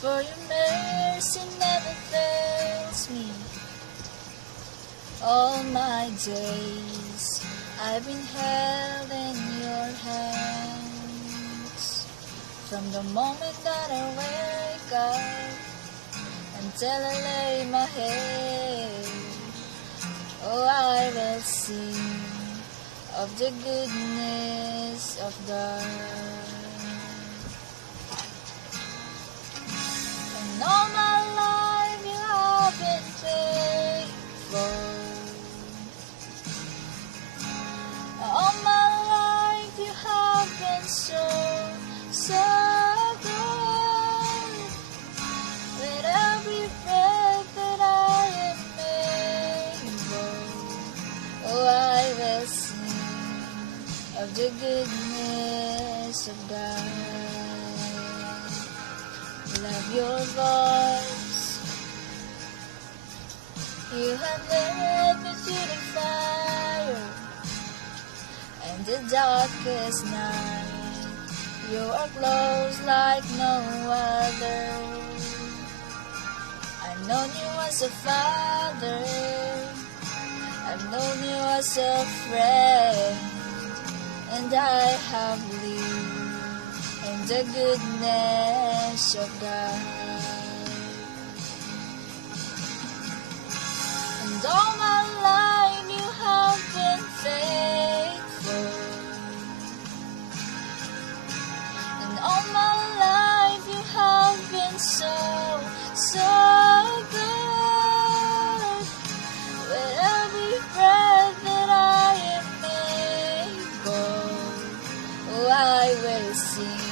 For your mercy never fails me. All my days I've been held in your hands. From the moment that I wake up until I lay my head, oh, I will sing of the goodness of God. And all my life you have been faithful. All my life you have been so, so good. With every breath that I am able, oh, I will sing of the goodness of God. Love your voice. You have led me through the fire and the darkest night. You are close like no other. I've known you as a father, I've known you as a friend, and I have lived in the goodness of God. And all my life you have been faithful. And all my life you have been so, so good. With every breath that I am able, oh, I will sing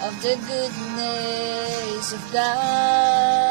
of the goodness of God.